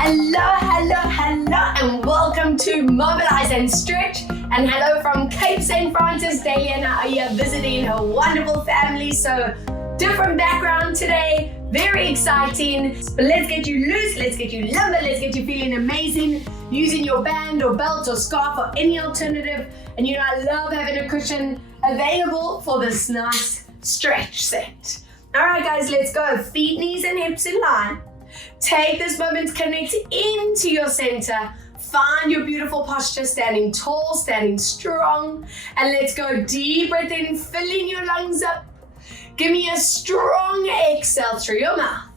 Hello, and welcome to Mobilize and Stretch. And hello from Cape St. Francis. Daily and I are here visiting her wonderful family. So, different background today, very exciting. But let's get you loose, let's get you limber, let's get you feeling amazing using your band or belt or scarf or any alternative. And you know, I love having a cushion available for this nice stretch set. All right, guys, let's go. Feet, knees, and hips in line. Take this moment to connect into your center. Find your beautiful posture, standing tall, standing strong. And let's go. Deep breath in, filling your lungs up. Give me a strong exhale through your mouth.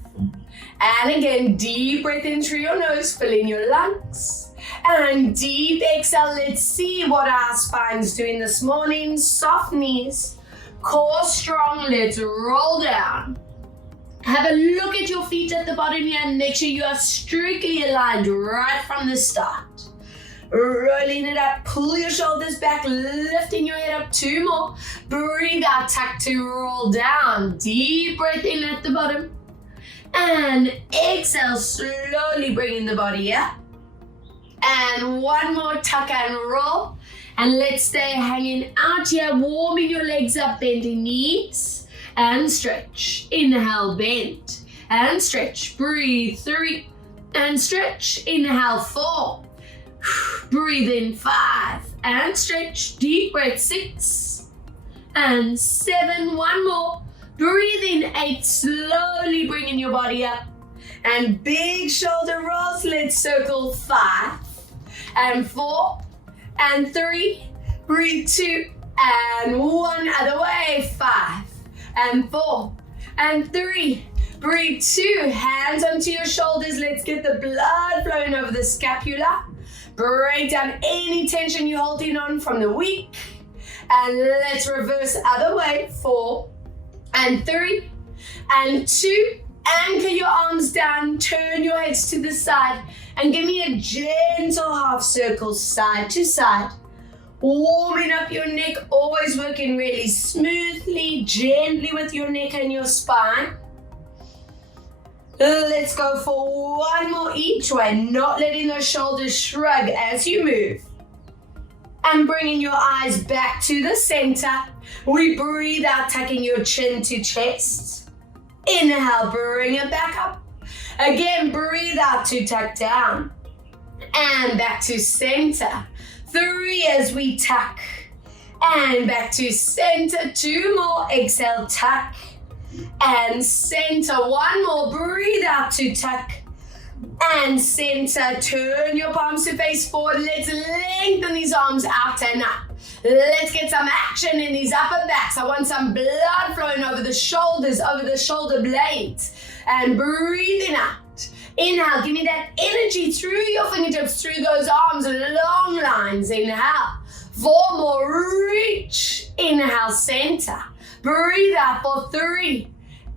And again, deep breath in through your nose, filling your lungs. And deep exhale. Let's see what our spine's doing this morning. Soft knees, core strong. Let's roll down. Have a look at your feet at the bottom here and make sure you are strictly aligned right from the start. Rolling it up, pull your shoulders back, lifting your head up, 2 more. Breathe out, tuck to roll down. Deep breath in at the bottom. And exhale, slowly bringing the body up. And 1 more, tuck and roll. And let's stay hanging out here, warming your legs up, bending knees. And stretch. Inhale, bend. And stretch. Breathe. 3. And stretch. Inhale, 4. Breathe in. 5. And stretch. Deep breath. 6. And 7. 1 more. Breathe in. 8. Slowly bringing your body up. And big shoulder rolls. Let's circle. 5. And 4. And 3. Breathe. 2. And 1. Other way. 5. And 4, and 3, breathe 2, hands onto your shoulders. Let's get the blood flowing over the scapula. Break down any tension you're holding on from the week. And let's reverse other way, 4, and 3, and 2. Anchor your arms down, turn your heads to the side, and give me a gentle half circle side to side. Warming up your neck, always working really smoothly, gently with your neck and your spine. Let's go for 1 more each way, not letting those shoulders shrug as you move. And bringing your eyes back to the center. We breathe out, tucking your chin to chest. Inhale, bring it back up. Again, breathe out to tuck down. And back to center. 3 as we tuck, and back to center. 2 more, exhale, tuck, and center. 1 more, breathe out to tuck, and center. Turn your palms to face forward. Let's lengthen these arms out and up. Let's get some action in these upper backs. I want some blood flowing over the shoulders, over the shoulder blades, and breathing out. Inhale, give me that energy through your fingertips, through those arms, long lines. Inhale. 4 more, reach. Inhale, center. Breathe out for 3.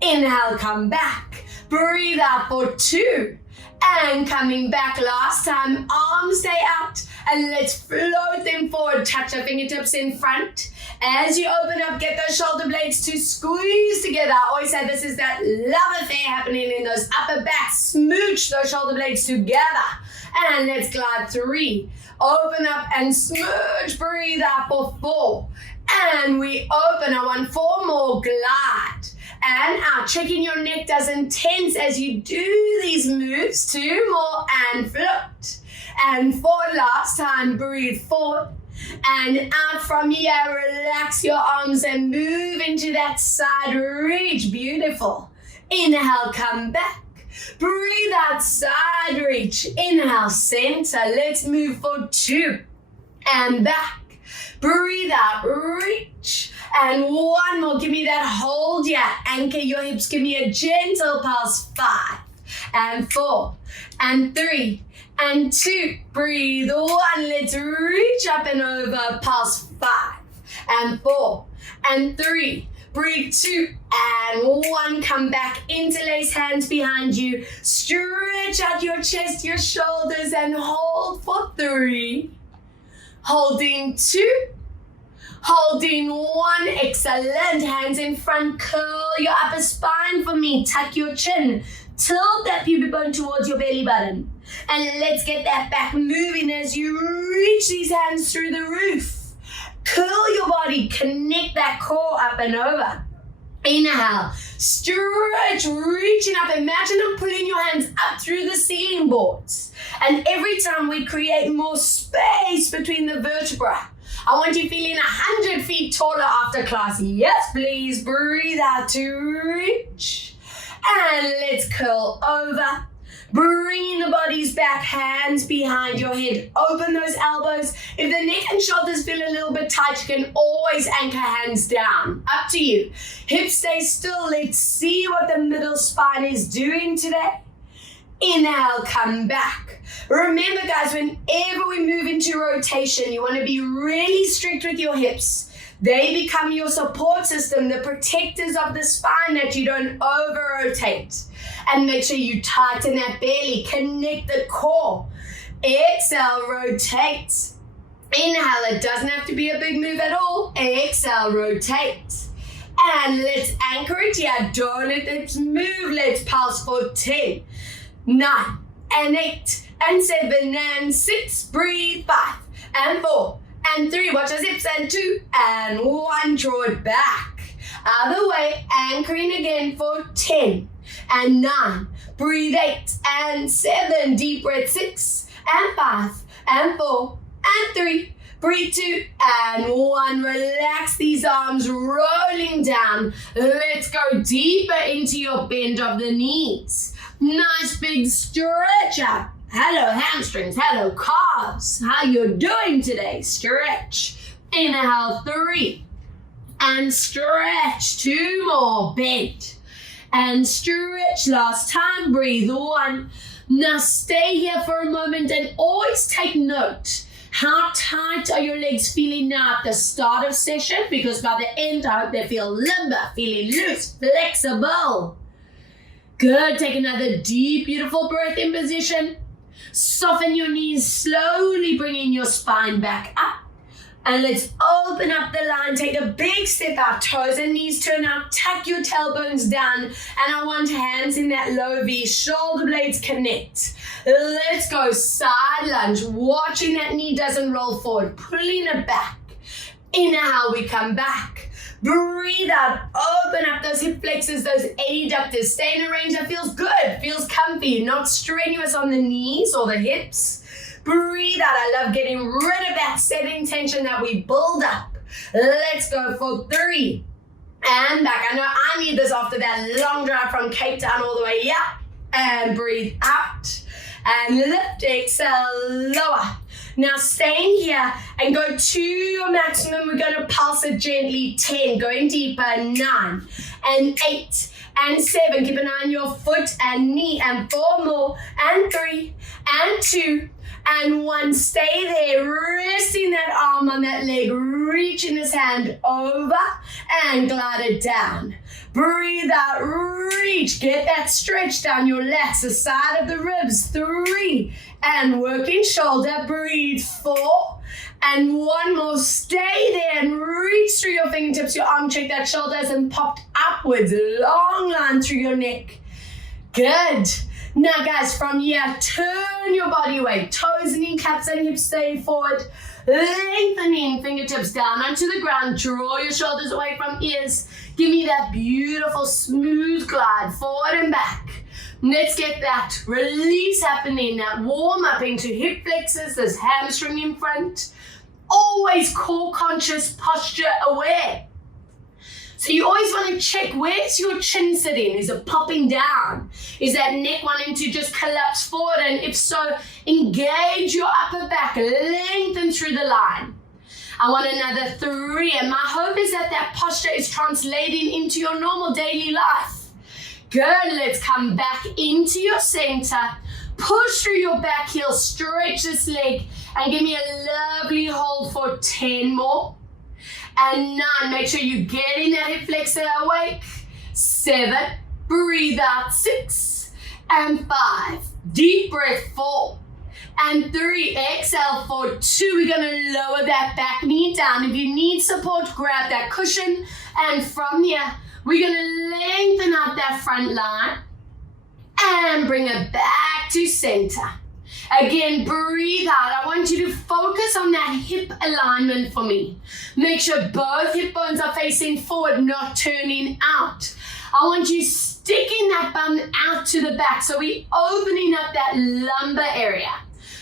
Inhale, come back. Breathe out for 2. And coming back last time, arms stay out. And let's float them forward. Touch your fingertips in front. As you open up, get those shoulder blades to squeeze together. I always say this is that love affair happening in those upper backs. Smooch those shoulder blades together. And let's glide 3. Open up and smooch. Breathe out for 4. And we open. I want 4 more. Glide. And out. Checking your neck doesn't tense as you do these moves. 2 more and float. And forward last time, breathe forward. And out from here, relax your arms and move into that side reach. Beautiful. Inhale, come back. Breathe out, side reach. Inhale, center. Let's move for 2. And back. Breathe out, reach. And 1 more. Give me that hold here. Anchor your hips. Give me a gentle pulse. 5. And 4. And 3. And 2, breathe 1, let's reach up and over, pulse 5, and 4, and 3, breathe 2, and 1, come back, interlace hands behind you, stretch out your chest, your shoulders, and hold for 3, holding 2, holding 1, excellent, hands in front, curl your upper spine for me, tuck your chin, tilt that pubic bone towards your belly button. And let's get that back moving as you reach these hands through the roof. Curl your body, connect that core up and over. Inhale, stretch, reaching up. Imagine I'm pulling your hands up through the ceiling boards. And every time we create more space between the vertebrae, I want you feeling 100 feet taller after class. Yes, please. Breathe out to reach. And let's curl over. Bringing the bodies back, hands behind your head. Open those elbows. If the neck and shoulders feel a little bit tight, you can always anchor hands down. Up to you. Hips stay still. Let's see what the middle spine is doing today. Inhale, come back. Remember, guys, whenever we move into rotation, you want to be really strict with your hips. They become your support system, the protectors of the spine that you don't over-rotate. And make sure you tighten that belly, connect the core. Exhale, rotate. Inhale, it doesn't have to be a big move at all. Exhale, rotate. And let's anchor it here. Don't let it move. Let's pulse for 10, 9, and 8, and 7, and 6. Breathe. 5, and 4, and 3. Watch our zips. And 2, and 1. Draw it back. Other way. Anchoring again for 10, and 9. Breathe. 8, and 7. Deep breath. 6, and 5, and 4, and 3. Breathe. 2, and 1. Relax these arms, rolling down. Let's go deeper into your bend of the knees. Nice big stretch up. Hello hamstrings, hello calves. How you doing today? Stretch. Inhale, 3. And stretch. 2 more. Bend. And stretch. Last time. Breathe. 1. Now stay here for a moment and always take note. How tight are your legs feeling now at the start of session? Because by the end, I hope they feel limber, feeling loose, flexible. Good. Take another deep, beautiful breath in position. Soften your knees, slowly bringing your spine back up. And let's open up the line. Take a big step out. Toes and knees turn out. Tuck your tailbones down. And I want hands in that low V. Shoulder blades connect. Let's go side lunge. Watching that knee doesn't roll forward. Pulling it back. Inhale, we come back. Breathe out. Open up those hip flexors, those adductors. Stay in a range that feels good, feels comfy, not strenuous on the knees or the hips. Breathe out. I love getting rid of that setting tension that we build up. Let's go for 3. And back. I know I need this after that long drive from Cape Town all the way up. And breathe out. And lift. Exhale. Lower. Now staying here and go to your maximum. We're going to pulse it gently. 10. Going deeper. 9. And 8. And 7. Keep an eye on your foot and knee. And 4 more. And 3. And 2. And 1, stay there, resting that arm on that leg, reaching this hand over and glide it down. Breathe out, reach, get that stretch down your lats, the side of the ribs. 3, and working shoulder, breathe. 4, and 1 more, stay there and reach through your fingertips, your arm, check that shoulder hasn't popped upwards, long line through your neck. Good. Now guys, from here, turn your body weight. Toes, kneecaps, and hips stay forward. Lengthening fingertips down onto the ground. Draw your shoulders away from ears. Give me that beautiful smooth glide forward and back. Let's get that release happening, that warm up into hip flexors, this hamstring in front. Always core conscious, posture aware. So you always want to check, where's your chin sitting? Is it popping down? Is that neck wanting to just collapse forward? And if so, engage your upper back, lengthen through the line. I want another 3, and my hope is that that posture is translating into your normal daily life. Good, let's come back into your center. Push through your back heel, stretch this leg, and give me a lovely hold for 10 more. And 9, make sure you get in that hip flexor awake. 7, breathe out. 6, and 5, deep breath. 4, and 3, exhale for 2. We're gonna lower that back knee down. If you need support, grab that cushion. And from here, we're gonna lengthen out that front line and bring it back to center. Again, breathe out. I want you to focus on that hip alignment for me. Make sure both hip bones are facing forward, not turning out. I want you sticking that bum out to the back. So we're opening up that lumbar area.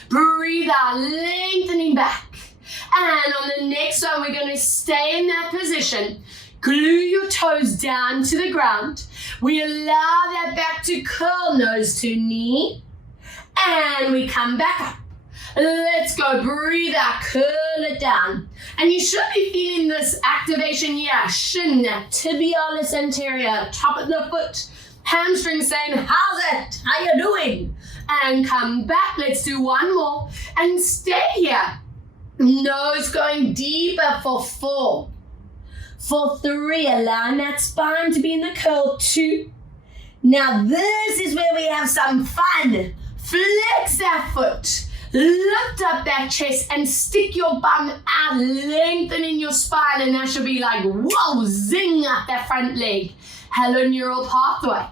Breathe out, lengthening back. And on the next one, we're going to stay in that position. Glue your toes down to the ground. We allow that back to curl, nose to knee. And we come back up. Let's go. Breathe out. Curl it down. And you should be feeling this activation here. Shin, tibialis anterior, top of the foot. Hamstring saying, how's it? How you doing? And come back. Let's do one more. And stay here. Nose going deeper for 4. For 3, allowing that spine to be in the curl. 2. Now this is where we have some fun. Flex that foot. Lift up that chest and stick your bum out, lengthening your spine, and that should be like, whoa, zing up that front leg. Hello, neural pathway.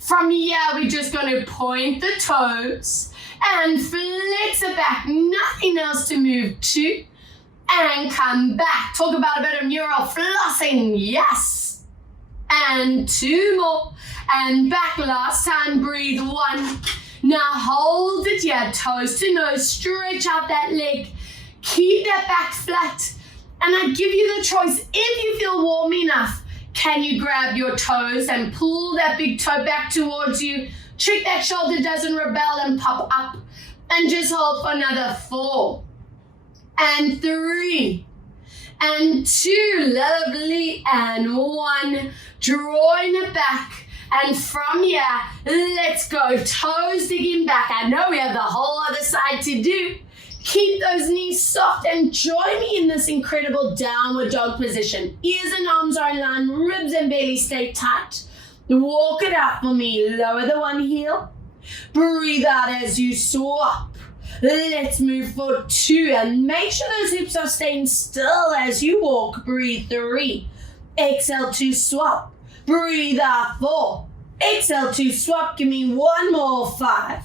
From here, we're just going to point the toes and flex it back. Nothing else to move to. And come back. Talk about a bit of neural flossing. Yes. And 2 more. And back last time. Breathe 1. Now hold it here. Toes to nose. Stretch out that leg. Keep that back flat. And I give you the choice. If you feel warm enough, can you grab your toes and pull that big toe back towards you? Check that shoulder doesn't rebel and pop up. And just hold for another 4. And 3, and 2, lovely, and 1, drawing it back, and from here, let's go, toes digging back. I know we have the whole other side to do. Keep those knees soft and join me in this incredible downward dog position. Ears and arms are in line, ribs and belly stay tight. Walk it out for me, lower the one heel, breathe out as you swap. Let's move for 2 and make sure those hips are staying still as you walk. Breathe 3. Exhale to swap. Breathe out 4. Exhale to swap. Give me 1 more. 5.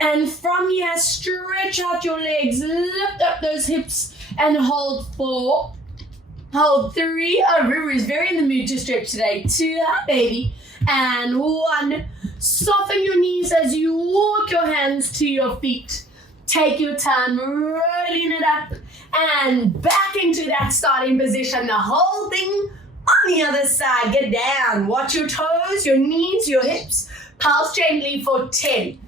And from here, stretch out your legs. Lift up those hips and hold 4. Hold 3. Oh, River is very in the mood to stretch today. 2. Hi, baby. And 1. Soften your knees as you walk your hands to your feet. Take your time, rolling it up and back into that starting position. The whole thing on the other side. Get down. Watch your toes, your knees, your hips. Pulse gently for 10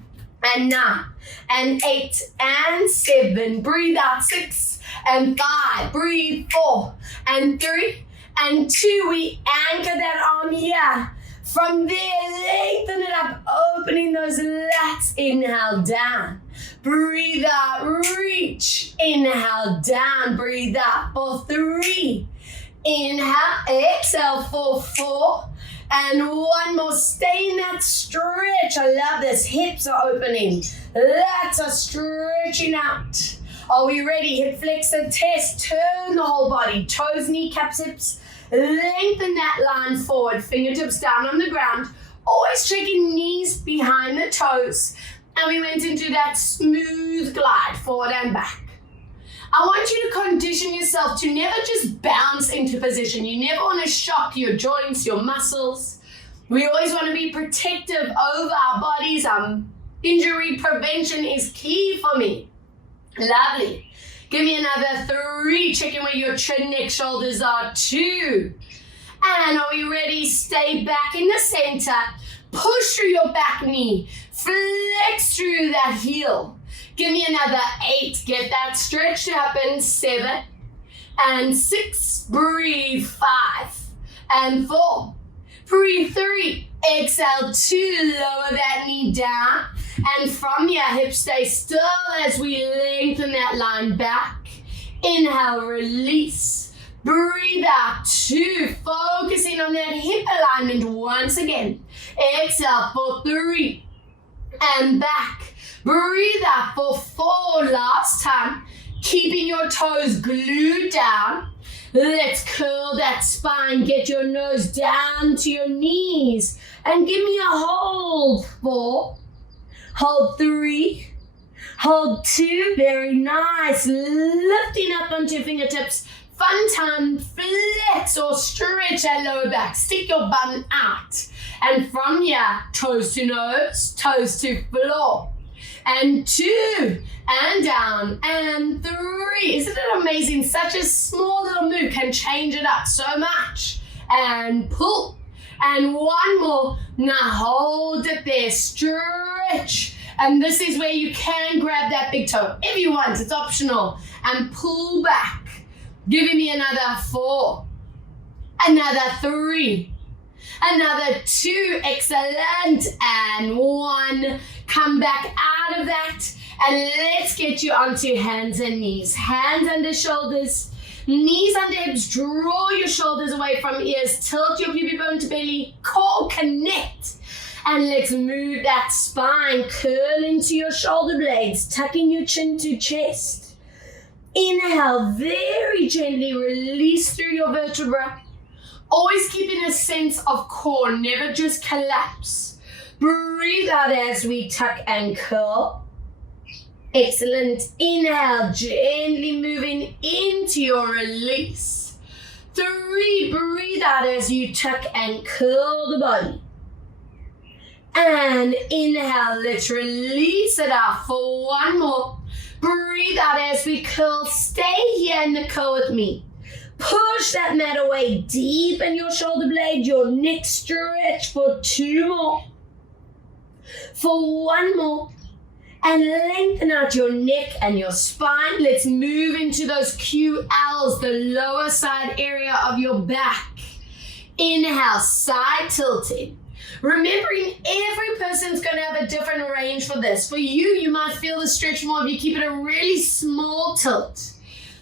and 9 and 8 and 7. Breathe out 6 and 5. Breathe 4 and 3 and 2. We anchor that arm here. From there, lengthen it up, opening those lats. Inhale, down. Breathe out, reach. Inhale, down. Breathe out for 3. Inhale, exhale for 4. And 1 more. Stay in that stretch. I love this. Hips are opening. Lats are stretching out. Are we ready? Hip flexor test. Turn the whole body. Toes, kneecaps, hips. Lengthen that line forward, fingertips down on the ground, always checking knees behind the toes. And we went into that smooth glide, forward and back. I want you to condition yourself to never just bounce into position. You never want to shock your joints, your muscles. We always want to be protective over our bodies. Injury prevention is key for me. Lovely. Give me another 3. Checking where your chin, neck, shoulders are. 2. And are we ready? Stay back in the center. Push through your back knee. Flex through that heel. Give me another 8. Get that stretch to happen. 7 and 6. Breathe. 5 and 4. Breathe. 3. Exhale. 2. Lower that knee down. And from here, hips stay still as we lengthen that line back. Inhale, release. Breathe out. 2. Focusing on that hip alignment once again. Exhale for 3. And back. Breathe out for 4. Last time. Keeping your toes glued down. Let's curl that spine. Get your nose down to your knees. And give me a hold. 4. Hold 3. Hold 2, very nice. Lifting up onto your fingertips. Fun time, flex or stretch that lower back. Stick your bum out. And from here, toes to nose, toes to floor. And 2, and down, and 3. Isn't it amazing? Such a small little move can change it up so much. And pull. And 1 more. Now hold it there, stretch. And this is where you can grab that big toe if you want, it's optional. And pull back. Giving me another 4, another 3, another 2, excellent, and 1. Come back out of that, and let's get you onto hands and knees. Hands under shoulders, knees under hips, draw your shoulders away from ears, tilt your pubic bone to belly, core connect. And let's move that spine, curl into your shoulder blades, tucking your chin to chest. Inhale, very gently release through your vertebra. Always keeping a sense of core, never just collapse. Breathe out as we tuck and curl. Excellent. Inhale, gently moving into your release. 3, breathe out as you tuck and curl the body. And inhale, let's release it out for 1 more. Breathe out as we curl. Stay here in the curl with me. Push that mat away. Deepen your shoulder blade, your neck stretch for 2 more. For 1 more. And lengthen out your neck and your spine. Let's move into those QLs, the lower side area of your back. Inhale, side tilting. Remembering every person's going to have a different range for this. For you, you might feel the stretch more if you keep it a really small tilt.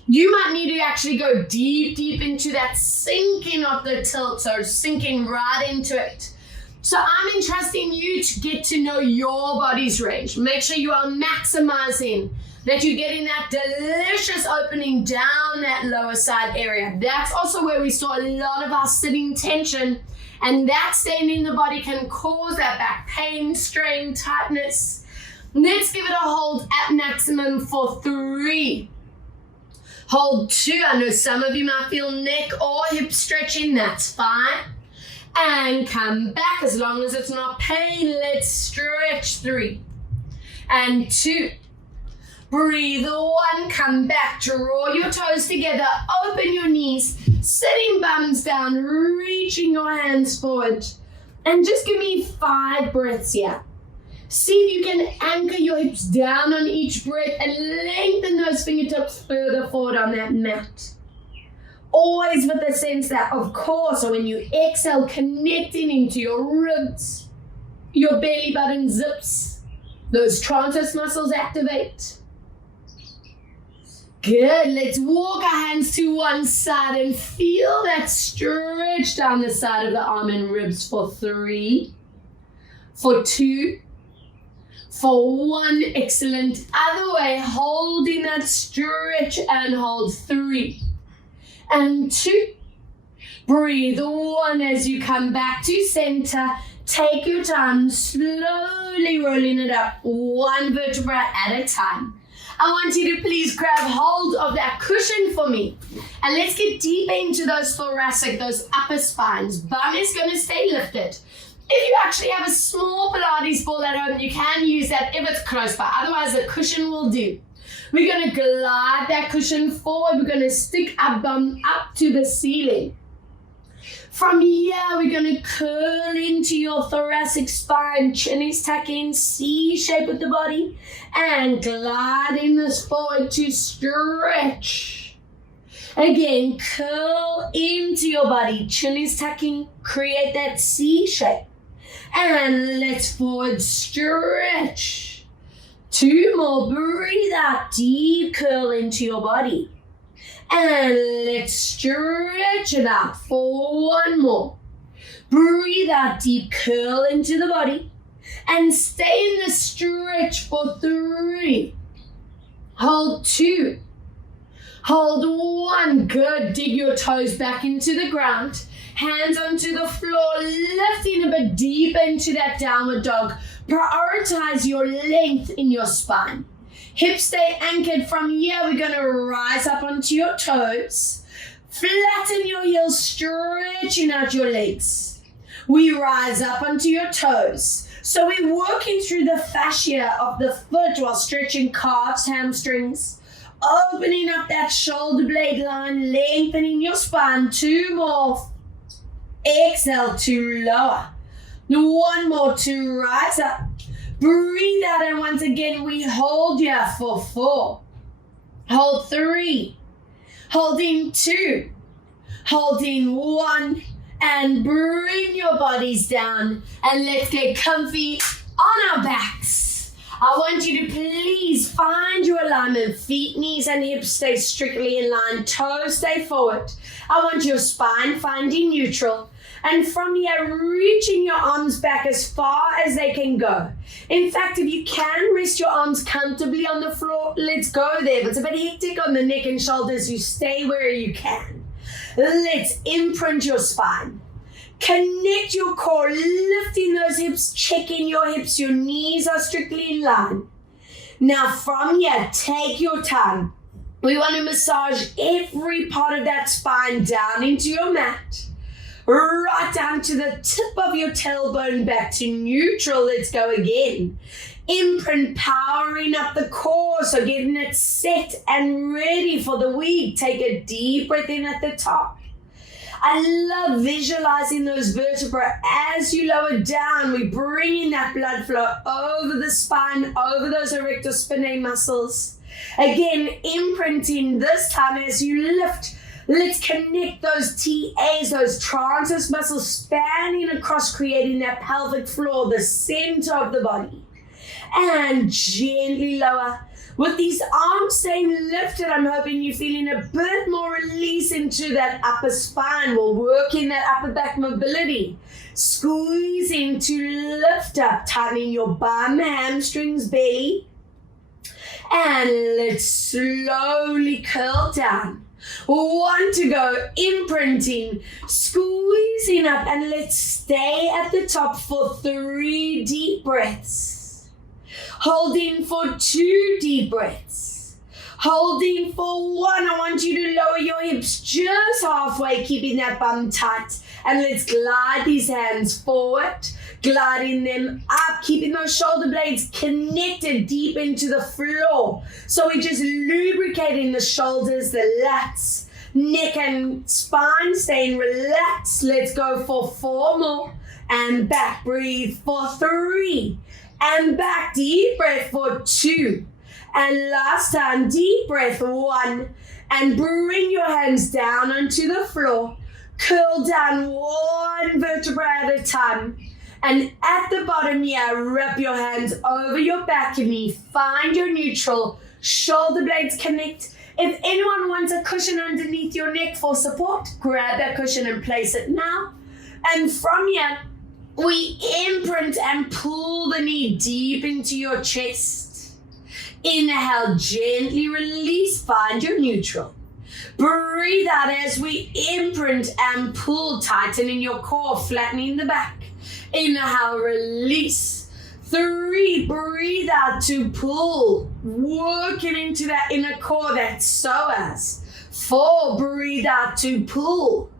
You might need to actually go deep into that sinking of the tilt, so sinking right into it. So I'm entrusting you to get to know your body's range. Make sure you are maximizing, that you're getting that delicious opening down that lower side area. That's also where we saw a lot of our sitting tension. And that staying in the body can cause that back pain, strain, tightness. Let's give it a hold at maximum for 3. Hold 2. I know some of you might feel neck or hip stretching. That's fine. And come back as long as it's not pain. Let's stretch 3. And 2. Breathe 1, come back, draw your toes together, open your knees, sitting bums down, reaching your hands forward. And just give me 5 breaths here. See if you can anchor your hips down on each breath and lengthen those fingertips further forward on that mat. Always with the sense that, of course, when you exhale, connecting into your ribs, your belly button zips, those transverse muscles activate. Good, let's walk our hands to one side and feel that stretch down the side of the arm and ribs for 3, for 2, for 1, excellent. Other way, holding that stretch and hold 3, and 2. Breathe 1 as you come back to center. Take your time, slowly rolling it up, 1 vertebra at a time. I want you to please grab hold of that cushion for me. And let's get deep into those thoracic, those upper spines. Bum is going to stay lifted. If you actually have a small Pilates ball at home, you can use that if it's close by. Otherwise, the cushion will do. We're going to glide that cushion forward. We're going to stick our bum up to the ceiling. From here, we're going to curl into your thoracic spine. Chin is tucking, C shape with the body. And gliding this forward to stretch. Again, curl into your body. Chin is tucking, create that C shape. And let's forward stretch. 2 more, breathe out, deep curl into your body. And let's stretch it out for 1 more. Breathe out, deep curl into the body. And stay in the stretch for 3. Hold 2. Hold 1. Good. Dig your toes back into the ground. Hands onto the floor, lifting a bit deeper into that downward dog. Prioritize your length in your spine. Hips stay anchored. From here, we're going to rise up onto your toes. Flatten your heels, stretching out your legs. We rise up onto your toes. So we're working through the fascia of the foot while stretching calves, hamstrings, opening up that shoulder blade line, lengthening your spine. 2 more. Exhale to lower. 1 more to rise up. Breathe out, and once again we hold here for 4. Hold 3. Holding 2. Holding 1. And bring your bodies down, and let's get comfy on our backs. I want you to please find your alignment. Feet, knees, and hips stay strictly in line. Toes stay forward. I want your spine finding neutral. And from here, reaching your arms back as far as they can go. In fact, if you can rest your arms comfortably on the floor, let's go there. If it's a bit hectic on the neck and shoulders, you stay where you can. Let's imprint your spine. Connect your core, lifting those hips, checking your hips. Your knees are strictly in line. Now from here, take your time. We want to massage every part of that spine down into your mat. Right down to the tip of your tailbone, back to neutral. Let's go again. Imprint, powering up the core, so getting it set and ready for the week. Take a deep breath in at the top. I love visualizing those vertebrae as you lower down. We bring in that blood flow over the spine, over those erector spinae muscles. Again, imprinting this time as you lift. Let's connect those TAs, those transverse muscles spanning across, creating that pelvic floor, the center of the body. And gently lower. With these arms staying lifted, I'm hoping you're feeling a bit more release into that upper spine. We'll work in that upper back mobility. Squeezing to lift up, tightening your bum, hamstrings, belly. And let's slowly curl down. 1 to go, imprinting, squeezing up, and let's stay at the top for 3 deep breaths. Holding for 2 deep breaths. Holding for 1. I want you to lower your hips just halfway, keeping that bum tight. And let's glide these hands forward, gliding them up, keeping those shoulder blades connected deep into the floor. So we're just lubricating the shoulders, the lats, neck and spine, staying relaxed. Let's go for 4 more. And back, breathe for 3. And back, deep breath for 2. And last time, deep breath 1. And bring your hands down onto the floor. Curl down 1 vertebra at a time. And at the bottom here, wrap your hands over your back knee. Find your neutral. Shoulder blades connect. If anyone wants a cushion underneath your neck for support, grab that cushion and place it now. And from here, we imprint and pull the knee deep into your chest. Inhale, gently release, find your neutral. Breathe out as we imprint and pull, tightening your core, flattening the back. Inhale, release. 3, breathe out to pull, working into that inner core, that psoas. 4, breathe out to pull.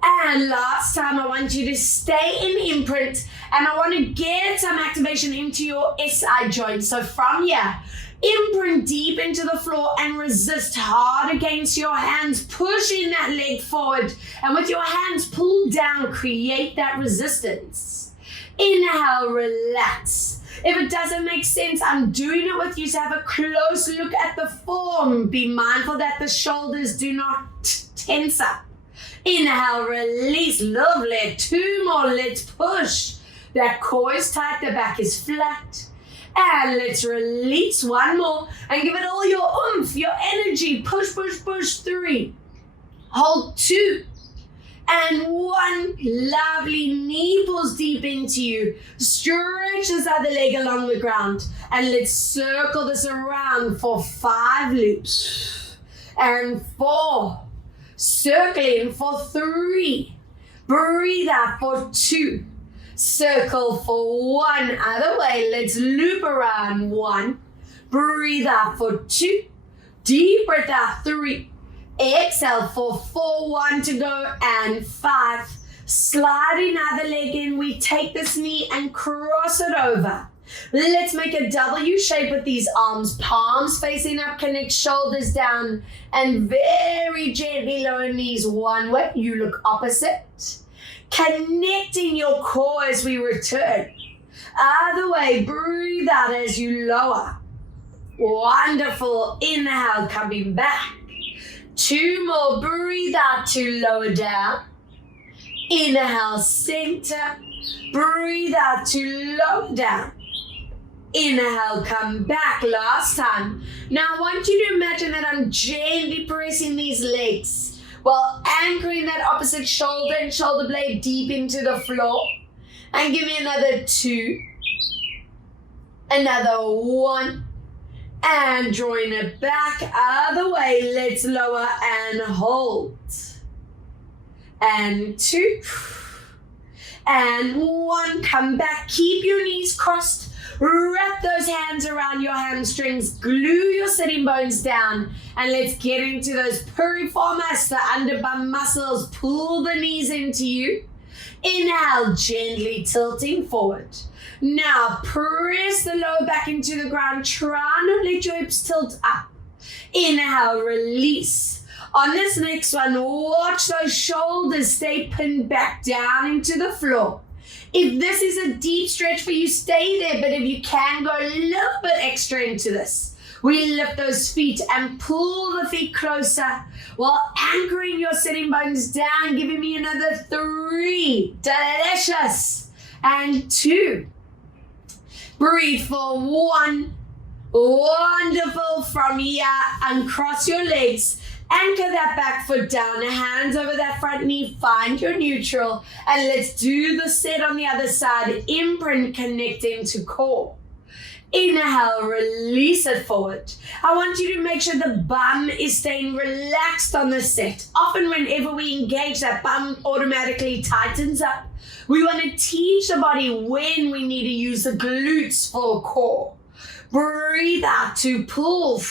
And last time, I want you to stay in imprint, and I want to get some activation into your SI joint. So from here, imprint deep into the floor and resist hard against your hands, pushing that leg forward. And with your hands pulled down, create that resistance. Inhale, relax. If it doesn't make sense, I'm doing it with you, so have a close look at the form. Be mindful that the shoulders do not tense up. Inhale, release, lovely. 2 more, let's push. That core is tight, the back is flat. And let's release 1 more and give it all your oomph, your energy. Push, push, push. 3. Hold 2. And 1. Lovely. Knee pulls deep into you. Stretch this other leg along the ground. And let's circle this around for 5 loops. And 4. Circling for 3. Breathe out for 2. Circle for 1. Other way. Let's loop around. 1. Breathe out for 2. Deep breath out, 3. Exhale for 4, 1 to go, and 5. Sliding other leg in, we take this knee and cross it over. Let's make a W shape with these arms, palms facing up, connect shoulders down, and very gently lower knees one way. You look opposite. Connecting your core as we return. Other way, breathe out as you lower. Wonderful. Inhale, coming back. 2 more. Breathe out to lower down. Inhale, center. Breathe out to lower down. Inhale, come back. Last time. Now I want you to imagine that I'm gently pressing these legs while anchoring that opposite shoulder and shoulder blade deep into the floor. And give me another 2. Another 1. And drawing it back, other way. Let's lower and hold. And 2. And 1. Come back. Keep your knees crossed. Wrap those hands around your hamstrings. Glue your sitting bones down. And let's get into those piriformis, the underbum muscles. Pull the knees into you. Inhale, gently tilting forward. Now press the lower back into the ground. Try not to let your hips tilt up. Inhale, release. On this next one, watch those shoulders stay pinned back down into the floor. If this is a deep stretch for you, stay there. But if you can, go a little bit extra into this. We lift those feet and pull the feet closer while anchoring your sitting bones down. Giving me another 3. Delicious. And 2. Breathe for 1. Wonderful. From here, uncross your legs. Anchor that back foot down. Hands over that front knee. Find your neutral. And let's do the set on the other side. Imprint connecting to core. Inhale, release it forward. I want you to make sure the bum is staying relaxed on the set. Often whenever we engage, that bum automatically tightens up. We want to teach the body when we need to use the glutes for core. Breathe out to pull.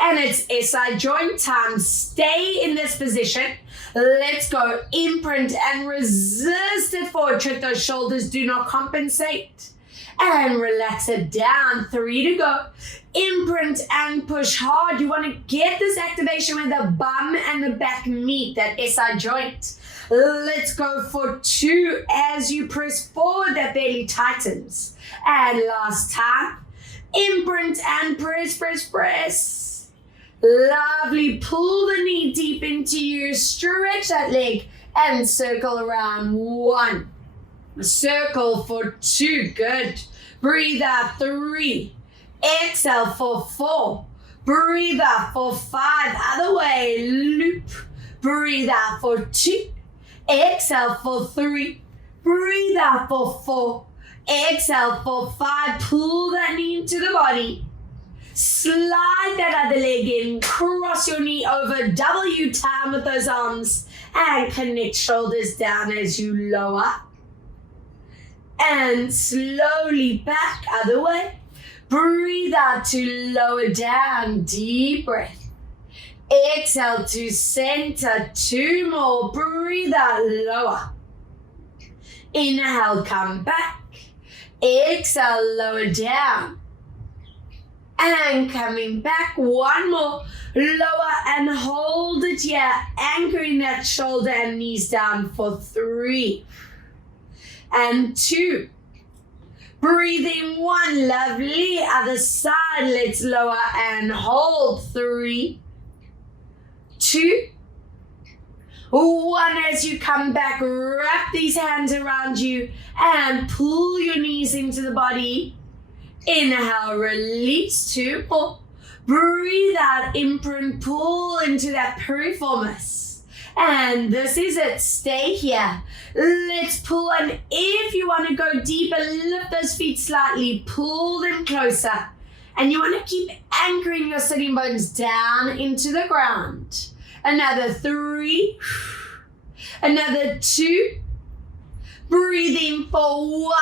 And it's SI joint time. Stay in this position. Let's go. Imprint and resist it forward. Check those shoulders. Do not compensate. And relax it down. 3 to go. Imprint and push hard. You want to get this activation where the bum and the back meet, that SI joint. Let's go for 2. As you press forward, that belly tightens. And last time. Imprint and press, press, press. Lovely. Pull the knee deep into you. Stretch that leg and circle around. 1. Circle for 2. Good. Breathe out. 3. Exhale for 4. Breathe out for 5. Other way. Loop. Breathe out for 2. Exhale for 3. Breathe out for 4. Exhale for 5. Pull that knee into the body. Slide that other leg in. Cross your knee over. W time with those arms. And connect shoulders down as you lower. And slowly back, other way. Breathe out to lower down. Deep breath. Exhale to center. 2 more. Breathe out, lower. Inhale, come back. Exhale, lower down. And coming back. 1 more. Lower and hold it here. Anchoring that shoulder and knees down for 3. And 2. Breathing 1. Lovely. Other side. Let's lower and hold. 3. 2. 1. As you come back, wrap these hands around you and pull your knees into the body. Inhale, release. 2 more. Breathe out, imprint, pull into that piriformis. And this is it. Stay here. Let's pull, and if you want to go deeper, lift those feet slightly, pull them closer. And you want to keep anchoring your sitting bones down into the ground. Another 3. Another 2. Breathing for 1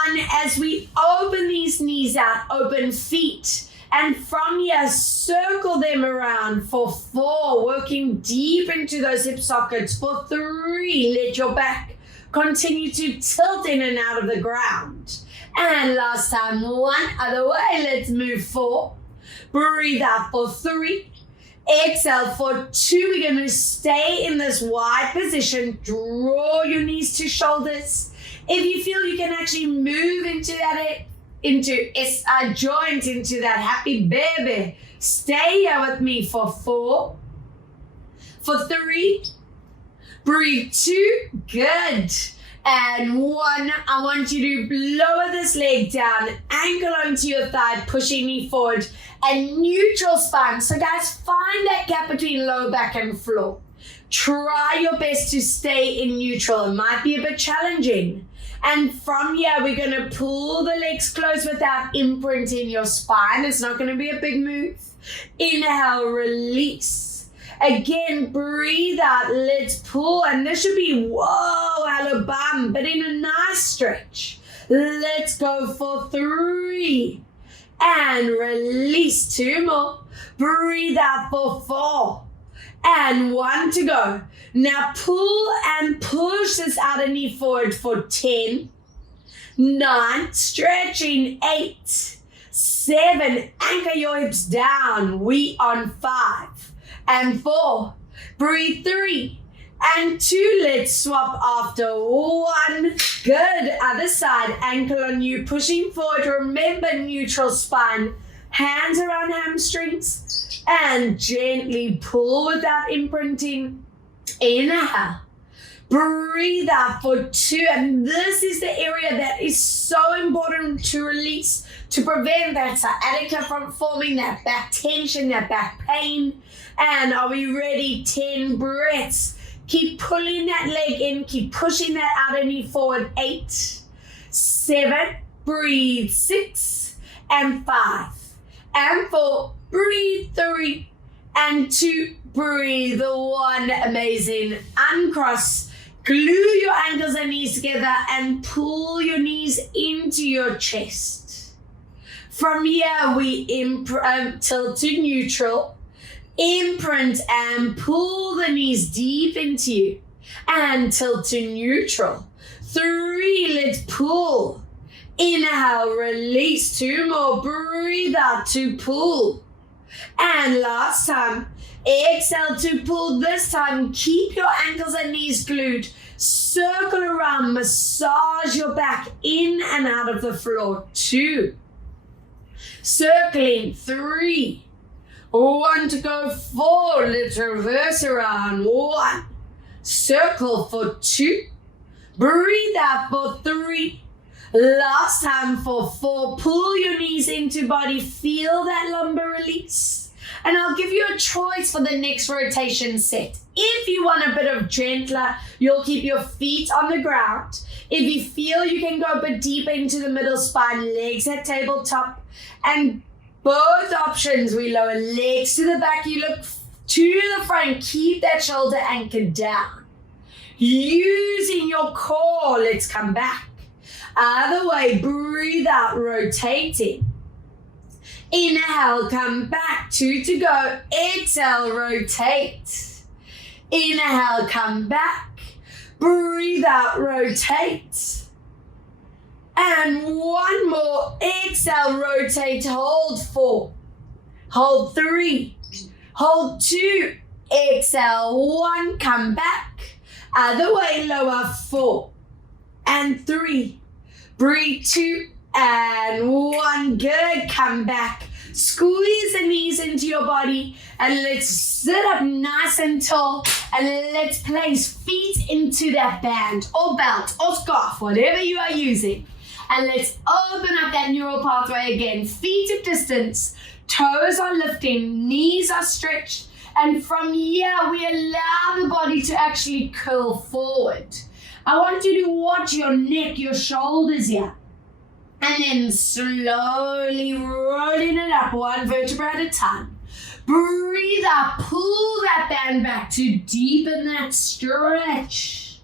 as we open these knees out, open feet. And from here, circle them around for 4, working deep into those hip sockets. For 3, let your back continue to tilt in and out of the ground. And last time, 1, other way. Let's move 4. Breathe out for 3. Exhale for 2. We're going to stay in this wide position. Draw your knees to shoulders. If you feel you can actually move into that joint, into that happy baby, stay here with me for 4. For 3. Breathe 2. Good. And 1, I want you to lower this leg down, ankle onto your thigh, pushing knee forward, and neutral spine. So guys, find that gap between lower back and floor. Try your best to stay in neutral. It might be a bit challenging. And from here, we're going to pull the legs close without imprinting your spine. It's not going to be a big move. Inhale, release. Again, breathe out, let's pull, and this should be, whoa, Alabama, but in a nice stretch. Let's go for 3, and release. 2 more. Breathe out for 4, and 1 to go. Now pull and push this outer knee forward for 10, 9, stretching, 8, 7, anchor your hips down, we on 5. And 4, breathe 3, and 2, let's swap after 1, good, other side, ankle on you, pushing forward, remember neutral spine, hands around hamstrings, and gently pull without imprinting, inhale, breathe out for 2, and this is the area that is so important to release, to prevent that sciatica from forming, that back tension, that back pain. And are we ready? 10 breaths. Keep pulling that leg in. Keep pushing that outer knee forward. 8, 7, breathe. 6, and 5, and 4, breathe. 3, and 2, breathe. 1, amazing. Uncross. Glue your ankles and knees together and pull your knees into your chest. From here, we tilt to neutral. Imprint and pull the knees deep into you and tilt to neutral. 3, let's pull. Inhale, release. 2 more. Breathe out to pull. And last time, exhale to pull. This time, keep your ankles and knees glued. Circle around, massage your back in and out of the floor. 2, circling. 3, 1 to go. 4, let's reverse around. 1, circle for 2, breathe out for 3, last time for 4, pull your knees into body, feel that lumbar release, and I'll give you a choice for the next rotation set. If you want a bit of gentler, you'll keep your feet on the ground. If you feel you can go a bit deeper into the middle spine, legs at tabletop, and both options, we lower legs to the back, you look to the front, keep that shoulder anchored down. Using your core, let's come back. Other way, breathe out, rotating. Inhale, come back, 2 to go. Exhale, rotate. Inhale, come back. Breathe out, rotate. And 1 more. Exhale, rotate, hold 4. Hold 3. Hold 2. Exhale, 1, come back. Other way, lower 4. And 3. Breathe 2 and 1. Good, come back. Squeeze the knees into your body and let's sit up nice and tall and let's place feet into that band or belt or scarf, whatever you are using. And let's open up that neural pathway again. Feet at distance, toes are lifting, knees are stretched. And from here, we allow the body to actually curl forward. I want you to watch your neck, your shoulders here. And then slowly rolling it up, 1 vertebra at a time. Breathe out, pull that band back to deepen that stretch.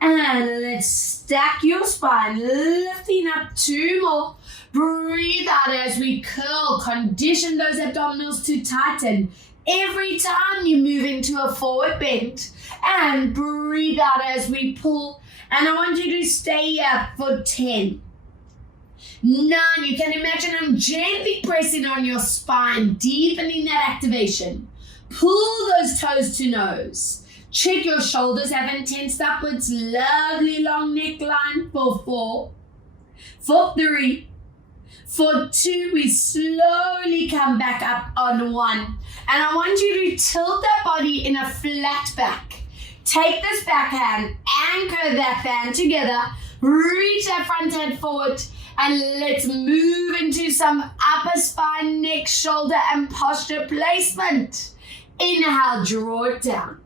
And let's stack your spine, lifting up 2 more. Breathe out as we curl. Condition those abdominals to tighten every time you move into a forward bend. And breathe out as we pull. And I want you to stay here for 10. 9, you can imagine I'm gently pressing on your spine, deepening that activation. Pull those toes to nose. Check your shoulders haven't tensed upwards. Lovely long neckline for 4. For 3. For 2, we slowly come back up on 1. And I want you to tilt that body in a flat back. Take this backhand, anchor that fan together, reach that front hand forward, and let's move into some upper spine, neck, shoulder, and posture placement. Inhale, draw it down.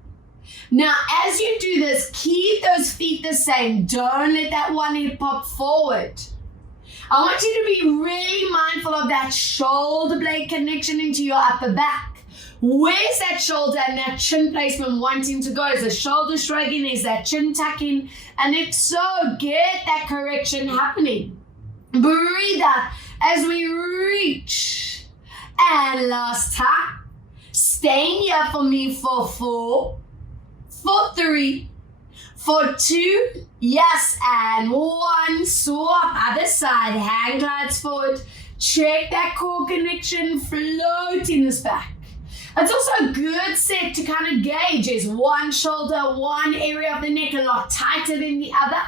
Now, as you do this, keep those feet the same. Don't let that one hip pop forward. I want you to be really mindful of that shoulder blade connection into your upper back. Where's that shoulder and that chin placement wanting to go? Is the shoulder shrugging? Is that chin tucking? And if so, get that correction happening. Breathe out as we reach. And last time. Staying here for me for 4. For 3. For 2. Yes, and 1. Swap other side. Hand glides forward. Check that core connection. Floating this back. It's also a good set to kind of gauge. Is one shoulder, one area of the neck a lot tighter than the other?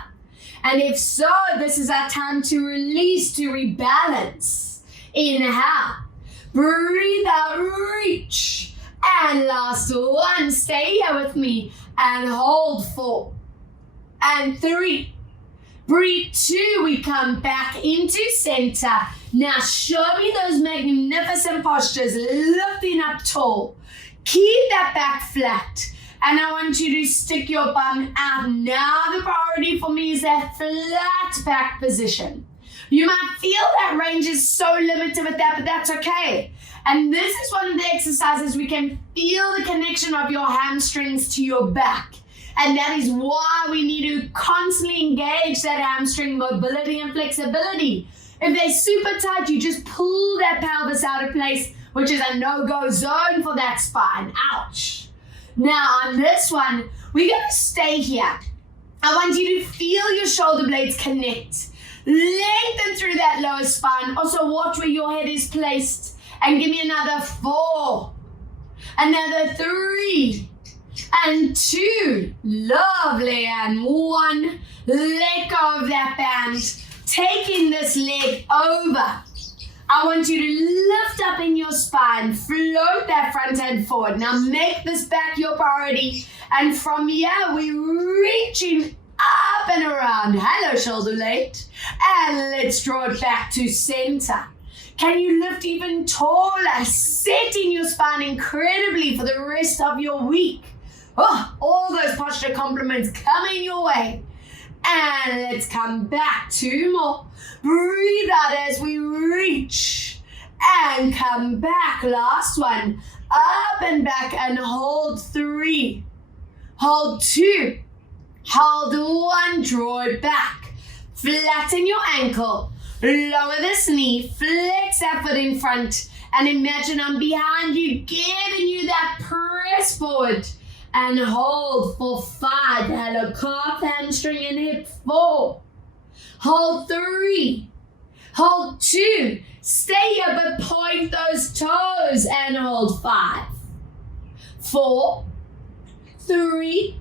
And if so, this is our time to release, to rebalance. Inhale. Breathe out, reach. And last 1. Stay here with me. And hold 4. And 3. Breathe 2. We come back into center. Now show me those magnificent postures, lifting up tall. Keep that back flat. And I want you to stick your bum out. Now the priority for me is that flat back position. You might feel that range is so limited with that, but that's okay. And this is one of the exercises we can feel the connection of your hamstrings to your back. And that is why we need to constantly engage that hamstring mobility and flexibility. If they're super tight, you just pull that pelvis out of place, which is a no-go zone for that spine. Ouch. Now on this one, we're going to stay here. I want you to feel your shoulder blades connect. Lengthen through that lower spine. Also watch where your head is placed. And give me another 4. Another 3. And 2. Lovely. And 1. Let go of that band. Taking this leg over. I want you to lift up in your spine. Float that front hand forward. Now make this back your priority. And from here, we're reaching up and around. Hello, shoulder blade. And let's draw it back to center. Can you lift even taller? Setting your spine incredibly for the rest of your week. Oh, all those posture compliments coming your way. And let's come back. 2 more. Breathe out as we reach. And come back. Last one. Up and back and hold 3. Hold 2. Hold 1. Draw it back. Flatten your ankle. Lower this knee. Flex that foot in front. And imagine I'm behind you, giving you that press forward. And hold for 5. Hello, calf, hamstring, and hip. 4. Hold 3. Hold 2. Stay here, but point those toes. And hold 5. 4. 3.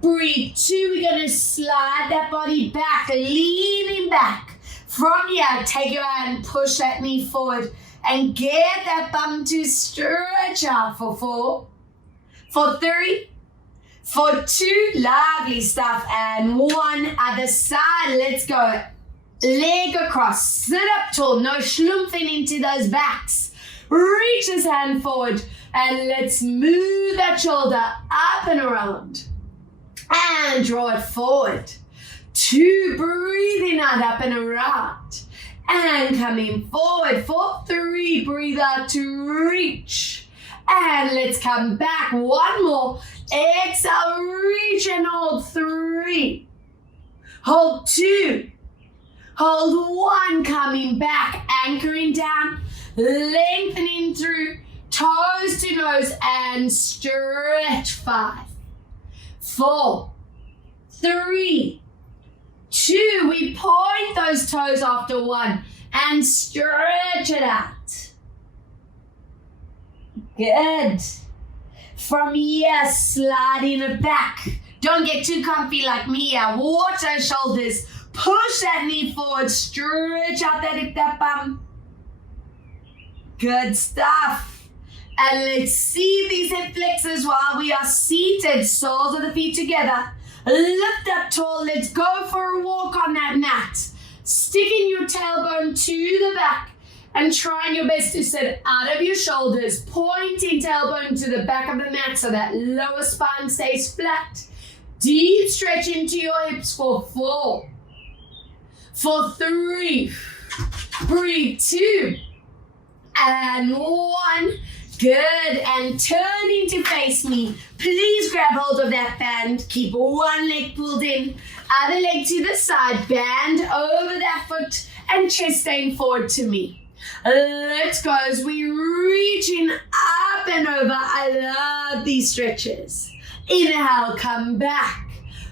Breathe. 2. We're going to slide that body back, leaning back. From here, take your hand, push that knee forward. And get that bum to stretch out for 4. For 3, for 2, lovely stuff, and 1, other side, let's go. Leg across, sit up tall, no schlumping into those backs. Reach this hand forward, and let's move that shoulder up and around. And draw it forward. 2, breathing out, up and around. And coming forward for 3, breathe out to reach. And let's come back. 1 more. Exhale, reach and hold 3. Hold 2. Hold one, coming back, anchoring down, lengthening through, toes to nose, and stretch. 5, 4, 3, 2. We point those toes after 1 and stretch it out. Good. From here, sliding it back. Don't get too comfy like me here. Watch those shoulders. Push that knee forward. Stretch out that hip, that bum. Good stuff. And let's see these hip flexors while we are seated. Soles of the feet together. Lift up tall. Let's go for a walk on that mat. Sticking your tailbone to the back and trying your best to sit out of your shoulders. Pointing tailbone to the back of the mat so that lower spine stays flat. Deep stretch into your hips for 4, for 3, breathe 2, and 1. Good, and turning to face me. Please grab hold of that band. Keep one leg pulled in, other leg to the side. Band over that foot and chest staying forward to me. Let's go as we reaching up and over. I love these stretches. Inhale, come back.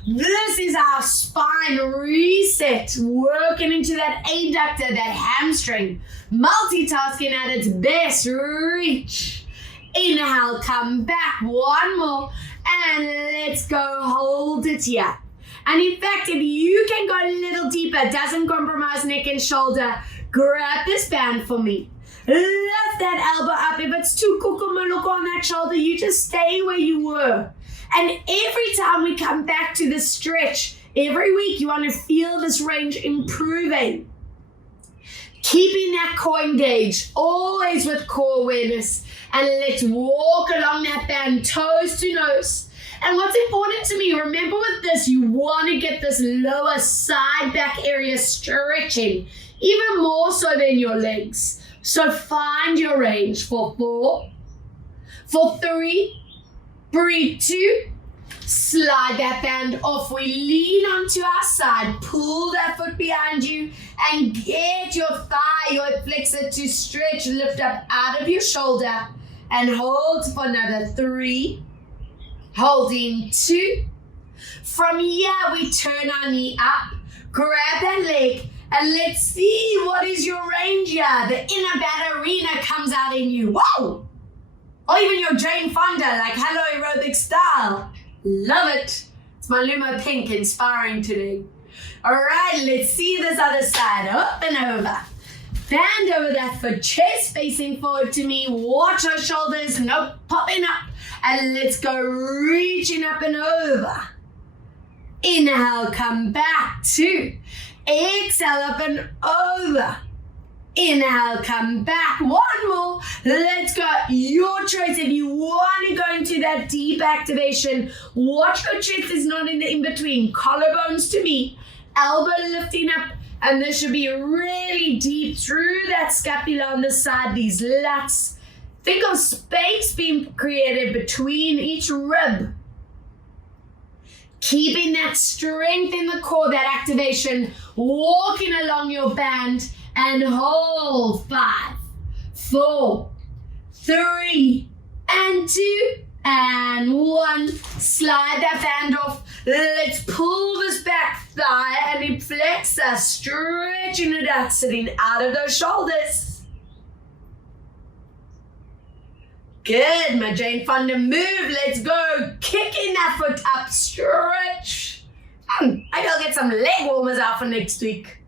This is our spine reset, working into that adductor, that hamstring. Multitasking at its best. Reach. Inhale, come back. 1 more. And let's go. Hold it here. And in fact, if you can go a little deeper, doesn't compromise neck and shoulder, grab this band for me. Lift that elbow up. If it's too kukumaluku on that shoulder, you just stay where you were. And every time we come back to this stretch, every week you want to feel this range improving. Keeping that core engaged, always with core awareness. And let's walk along that band, toes to nose. And what's important to me, remember with this, you want to get this lower side back area stretching, even more so than your legs. So find your range for 4, for 3, breathe 2, slide that band off. We lean onto our side, pull that foot behind you, and get your thigh, your flexor to stretch, lift up out of your shoulder, and hold for another 3, holding 2. From here, we turn our knee up, grab that leg, and let's see what is your range here. The inner ballerina comes out in you. Whoa! Or even your Jane Fonda, like hello aerobic style. Love it. It's my Lumo Pink inspiring today. All right, let's see this other side. Up and over. Band over that foot, chest facing forward to me. Watch those shoulders, no popping up. And let's go reaching up and over. Inhale, come back. 2. Exhale, up and over. Inhale, come back. 1 more. Let's go. Your choice. If you want to go into that deep activation, watch your chest is not in the in-between. Collarbones to me. Elbow lifting up. And this should be really deep through that scapula on the side, these lats. Think of space being created between each rib. Keeping that strength in the core, that activation, walking along your band, and hold. 5, 4, 3, and 2, and 1. Slide that band off. Let's pull this back thigh and hip flexor, stretching it out, sitting out of those shoulders. Good, my Jane Fonda move. Let's go. Kicking that foot up, stretch. I gotta get some leg warmers out for next week.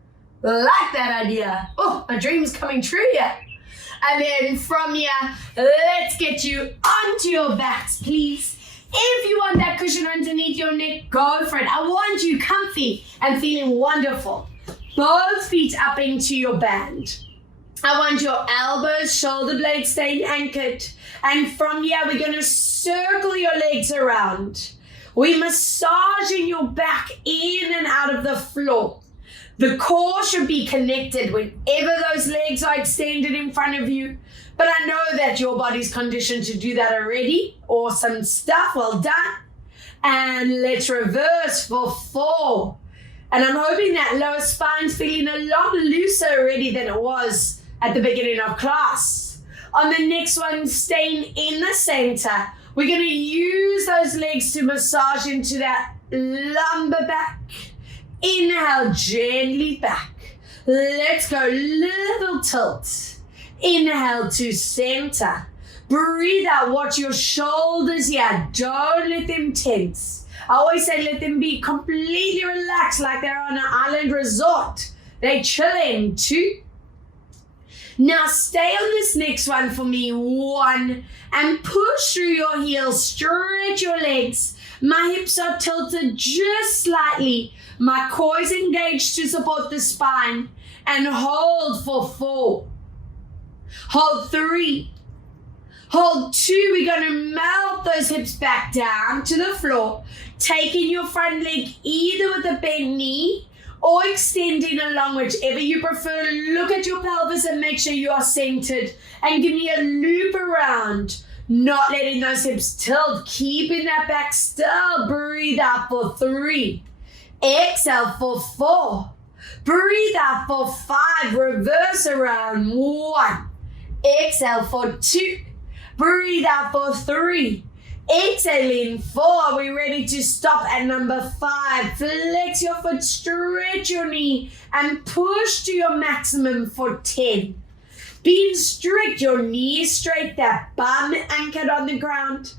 Like that idea. Oh, my dream's coming true here. And then from here, let's get you onto your backs, please. If you want that cushion underneath your neck, go for it. I want you comfy and feeling wonderful. Both feet up into your band. I want your elbows, shoulder blades staying anchored. And from here, we're going to circle your legs around. We're massaging your back in and out of the floor. The core should be connected whenever those legs are extended in front of you. But I know that your body's conditioned to do that already. Awesome stuff. Well done. And let's reverse for 4, And I'm hoping that lower spine's feeling a lot looser already than it was at the beginning of class. On the next one, staying in the center, we're going to use those legs to massage into that lumbar back. Inhale, gently back. Let's go, little tilt. Inhale to center. Breathe out, watch your shoulders here. Don't let them tense. I always say let them be completely relaxed like they're on an island resort. They're chilling. 2. Now stay on this next one for me. 1. And push through your heels. Stretch your legs. My hips are tilted just slightly. My core is engaged to support the spine. And hold for 4. Hold 3. Hold 2. We're going to melt those hips back down to the floor. Taking your front leg either with a bent knee or extending along, whichever you prefer. Look at your pelvis and make sure you are centered. And give me a loop around. Not letting those hips tilt. Keeping that back still. Breathe out for 3. Exhale for 4. Breathe out for 5. Reverse around. 1. Exhale for 2. Breathe out for 3. Exhale in 4. Are we ready to stop at number 5? Flex your foot, stretch your knee, and push to your maximum for 10. Being strict, your knees straight, that bum anchored on the ground.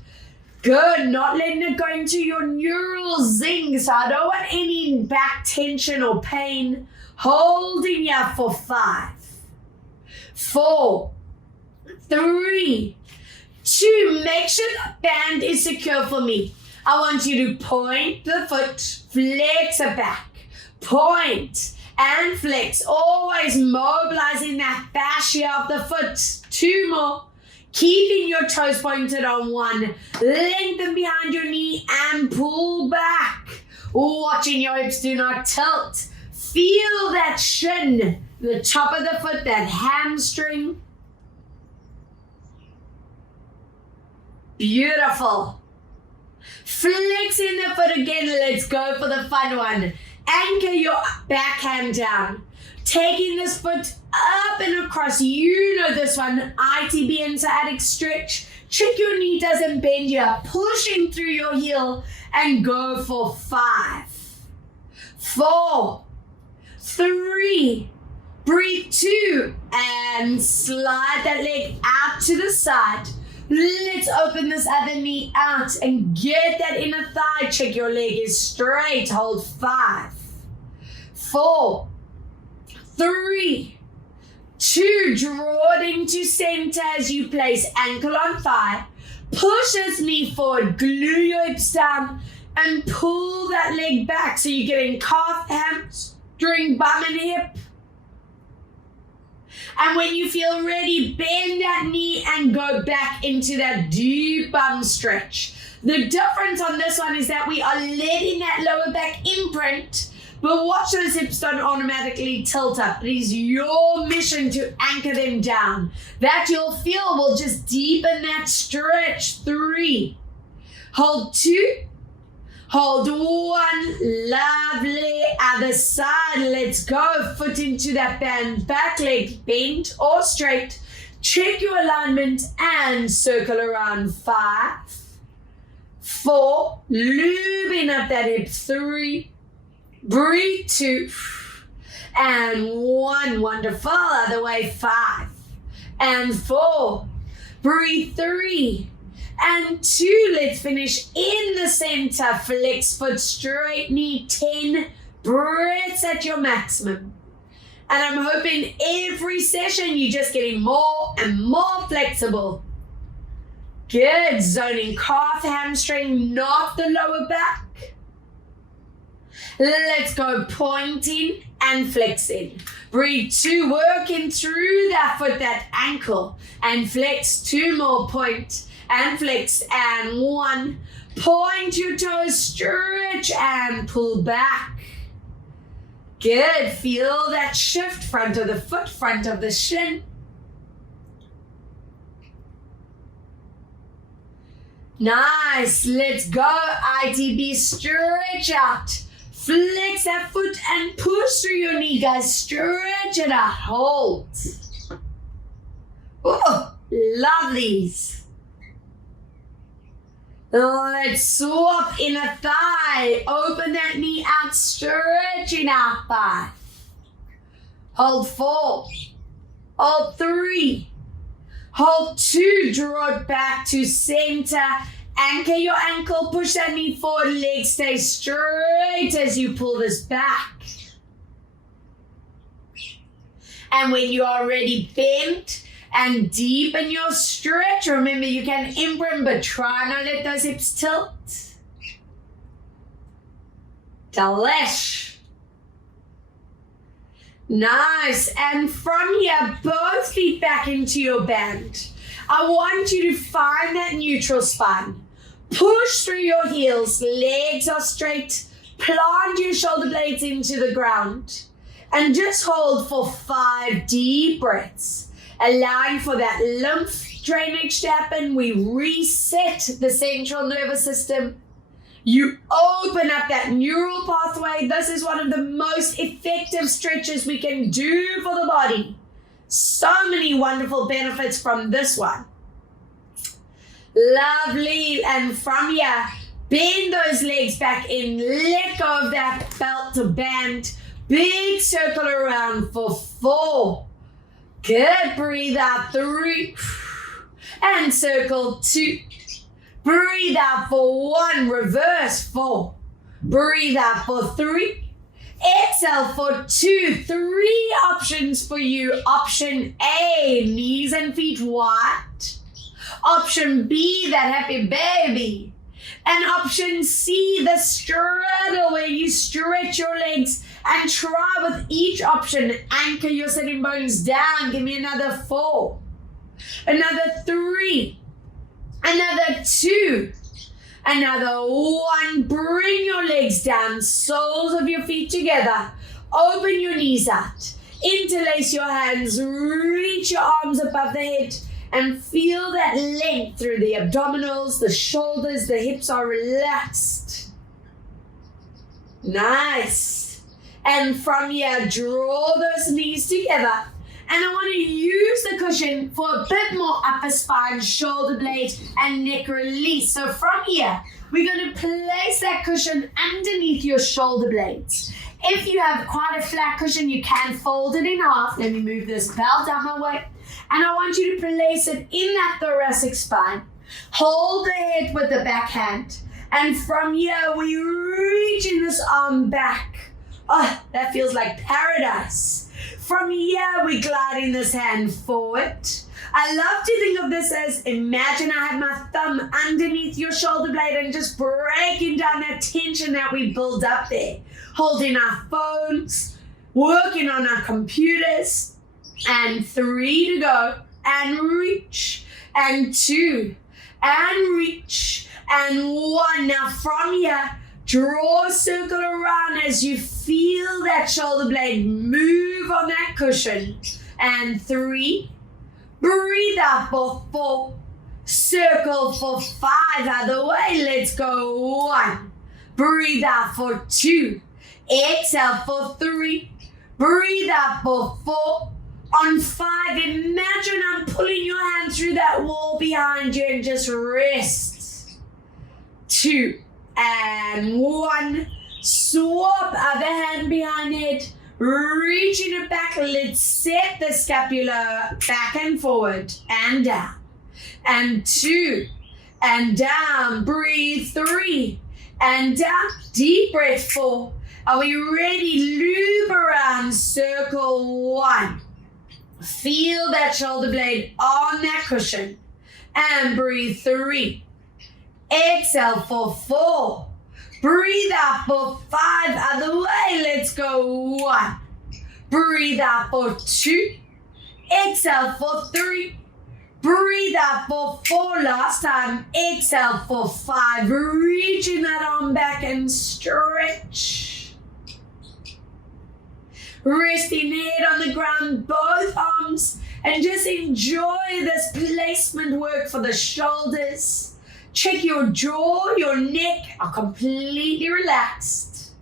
Good, not letting it go into your neural zing, so I don't want any back tension or pain. Holding here for 5, 4, 3, 2, make sure the band is secure for me. I want you to point the foot, flex it back, point and flex, always mobilizing that fascia of the foot. 2 more, keeping your toes pointed on 1, lengthen behind your knee and pull back. Watching your hips do not tilt. Feel that shin, the top of the foot, that hamstring. Beautiful. Flexing the foot again. Let's go for the fun one. Anchor your backhand down. Taking this foot up and across. You know this one. ITB and sciatic stretch. Check your knee doesn't bend here. Pushing through your heel and go for 5, 4, 3. Breathe 2 and slide that leg out to the side. Let's open this other knee out and get that inner thigh. Check your leg is straight. Hold 5, 4, 3, 2. Draw it into center as you place ankle on thigh. Push this knee forward. Glue your hips down and pull that leg back so you're getting calf, hamstring, bum and hip. And when you feel ready, bend that knee and go back into that deep bum stretch. The difference on this one is that we are letting that lower back imprint, but watch those hips don't automatically tilt up. It is your mission to anchor them down. That you'll feel will just deepen that stretch. 3. Hold 2. Hold 1, lovely, other side, let's go, foot into that band, back leg bent or straight, check your alignment and circle around. 5, 4, lubing up that hip. 3, breathe. 2, and 1, wonderful, other way. 5, and 4, breathe. 3, and 2, let's finish in the center. Flex foot, straight knee. 10 breaths at your maximum. And I'm hoping every session you're just getting more and more flexible. Good, zoning calf, hamstring, not the lower back. Let's go pointing and flexing. Breathe 2, working through that foot, that ankle, and flex. 2 more, point and flex, and 1. Point your toes, stretch and pull back. Good, feel that shift, front of the foot, front of the shin. Nice, let's go. ITB, stretch out. Flex that foot and push through your knee, guys. Stretch it out. Hold. Oh, lovelies. Let's swap inner thigh. Open that knee out, stretching out 5. Hold 4. Hold 3. Hold 2. Draw it back to center. Anchor your ankle. Push that knee forward. Legs stay straight as you pull this back. And when you are ready, bend and deepen your stretch. Remember, you can imprint, but try not let those hips tilt. Delish. Nice. And from here, both feet back into your band. I want you to find that neutral spine. Push through your heels. Legs are straight. Plant your shoulder blades into the ground. And just hold for 5 deep breaths. Allowing for that lymph drainage to happen. We reset the central nervous system. You open up that neural pathway. This is one of the most effective stretches we can do for the body. So many wonderful benefits from this one. Lovely. And from here, bend those legs back in. Let go of that belt to band. Big circle around for 4. Good. Breathe out 3. And circle 2. Breathe out for 1. Reverse 4. Breathe out for 3. Exhale for 2. 3 options for you. Option A, knees and feet wide. Option B, that happy baby. And option C, the straddle, where you stretch your legs and try with each option. Anchor your sitting bones down. Give me another 4. Another 3. Another 2. Another 1. Bring your legs down. Soles of your feet together. Open your knees out. Interlace your hands. Reach your arms above the head. And feel that length through the abdominals, the shoulders, the hips are relaxed. Nice. And from here, draw those knees together. And I want to use the cushion for a bit more upper spine, shoulder blade, and neck release. So from here, we're going to place that cushion underneath your shoulder blades. If you have quite a flat cushion, you can fold it in half. Let me move this belt out my way. And I want you to place it in that thoracic spine. Hold the head with the back hand. And from here, we reach in this arm back. Oh, that feels like paradise. From here, we glide in this hand forward. I love to think of this as, imagine I have my thumb underneath your shoulder blade and just breaking down that tension that we build up there. Holding our phones, working on our computers. And 3 to go. And reach. And 2. And reach. And 1. Now from here, draw a circle around as you feel that shoulder blade move on that cushion. And 3. Breathe out for 4. Circle for 5. Other way. Let's go. 1. Breathe out for 2. Exhale for 3. Breathe out for 4. On 5, imagine I'm pulling your hand through that wall behind you and just rest. 2 and 1. Swap other hand behind head. Reaching it back. Let's set the scapula back and forward and down. And 2 and down. Breathe 3 and down. Deep breath 4. Are we ready? Loop around. Circle 1. Feel that shoulder blade on that cushion. And breathe 3. Exhale for 4. Breathe out for 5. Other way. Let's go. 1. Breathe out for 2. Exhale for 3. Breathe out for 4. Last time. Exhale for 5. Reaching that arm back and stretch. Resting head on the ground, both arms, and just enjoy this placement work for the shoulders. Check your jaw, your neck are completely relaxed.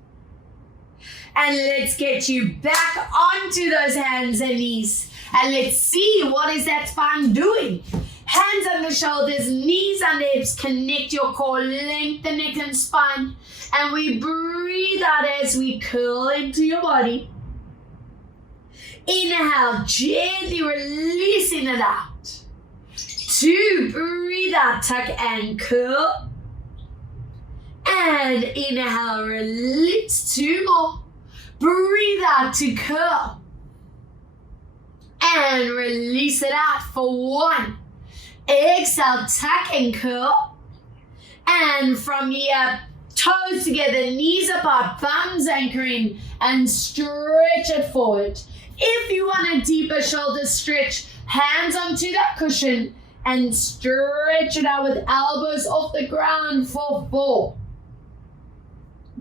And let's get you back onto those hands and knees. And let's see what is that spine doing. Hands on the shoulders, knees on the hips, connect your core, lengthen the neck and spine. And we breathe out as we curl into your body. Inhale, gently releasing it out. 2, breathe out, tuck and curl. And inhale, release. 2 more. Breathe out to curl. And release it out for 1. Exhale, tuck and curl. And from here, toes together, knees apart, thumbs anchoring, and stretch it forward. If you want a deeper shoulder stretch, hands onto that cushion and stretch it out with elbows off the ground for 4,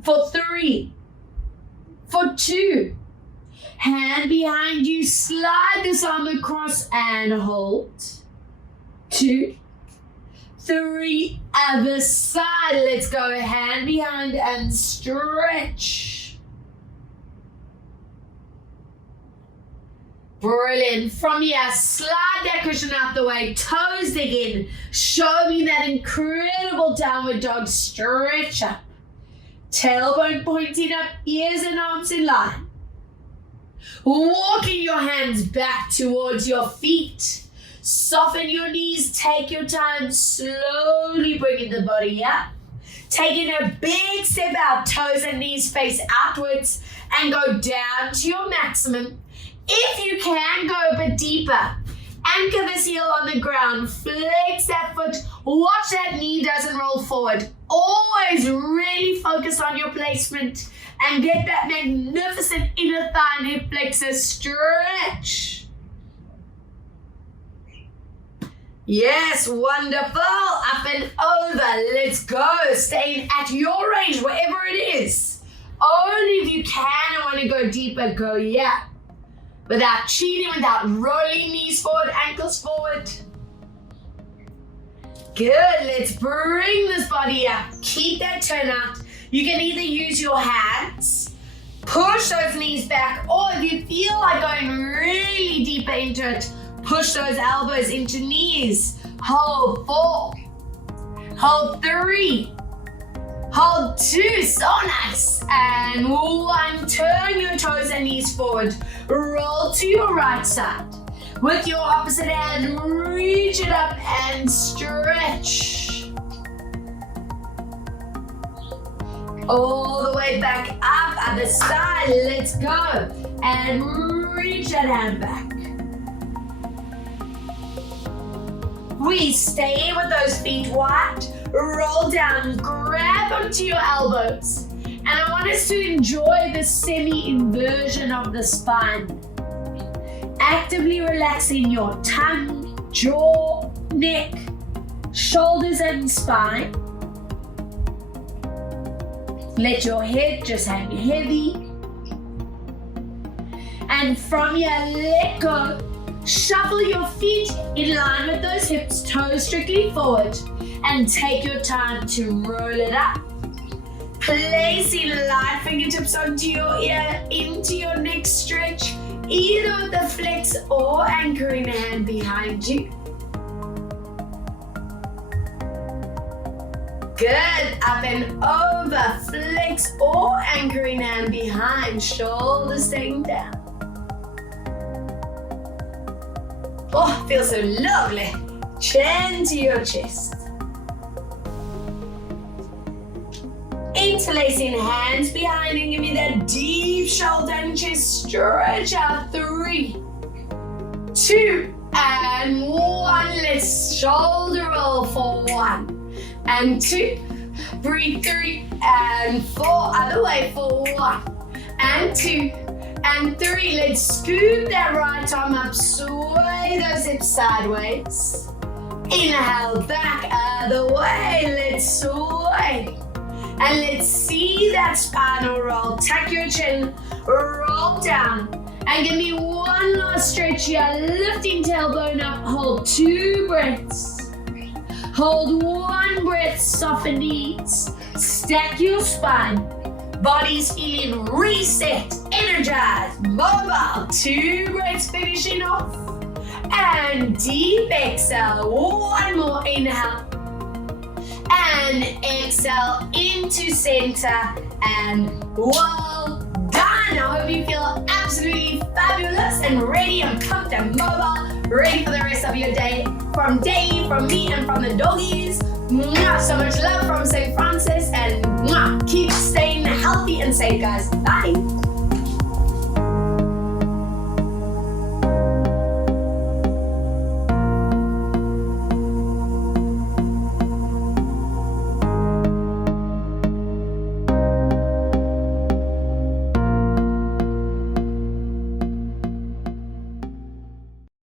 for 3, for 2. Hand behind you, slide this arm across and hold. 2, 3, other side. Let's go hand behind and stretch. Brilliant. From here, slide that cushion out the way, toes dig in. Show me that incredible downward dog stretch up. Tailbone pointing up, ears and arms in line. Walking your hands back towards your feet. Soften your knees, take your time, slowly bringing the body up. Taking a big step out, toes and knees face outwards and go down to your maximum. If you can, go a bit deeper. Anchor this heel on the ground, flex that foot, watch that knee doesn't roll forward. Always really focus on your placement and get that magnificent inner thigh and hip flexor stretch. Yes, wonderful. Up and over. Let's go. Staying at your range, wherever it is. Only if you can and want to go deeper, go yeah. Without cheating, without rolling knees forward, ankles forward. Good. Let's bring this body up. Keep that turn out. You can either use your hands, push those knees back, or if you feel like going really deeper into it, push those elbows into knees. Hold 4. Hold 3. Hold 2. So nice. And 1. Turn your toes and knees forward. Roll to your right side. With your opposite hand, reach it up and stretch. All the way back up, other side. Let's go. And reach that hand back. We stay with those feet wide, roll down, grab onto your elbows. And I want us to enjoy the semi-inversion of the spine. Actively relaxing your tongue, jaw, neck, shoulders and spine. Let your head just hang heavy. And from here, let go. Shuffle your feet in line with those hips, toes strictly forward, and take your time to roll it up. Placing light fingertips onto your ear, into your next stretch, either with the flex or anchoring a hand behind you. Good, up and over, flex or anchoring hand behind, shoulders staying down. Oh, feels so lovely. Chin to your chest. Interlacing hands behind and give me that deep shoulder and chest stretch out. 3, 2, and 1. Let's shoulder roll for 1 and 2. Breathe 3 and 4. Other way for 1 and 2 and 3. Let's scoop that right arm up. Sway those hips sideways. Inhale back, other way. Let's sway. And let's see that spinal roll. Tuck your chin, roll down. And give me one last stretch here. Lifting tailbone up, hold 2 breaths. Hold 1 breath, soften knees. Stack your spine. Body's feeling reset, energized, mobile. 2 breaths finishing off. And deep exhale. 1 more inhale. And exhale into center. And well done. I hope you feel absolutely fabulous and ready and pumped and mobile. Ready for the rest of your day. From Dave, from me, and from the doggies. Mwah, so much love from St. Francis, and mwah, keep staying healthy and safe, guys. Bye.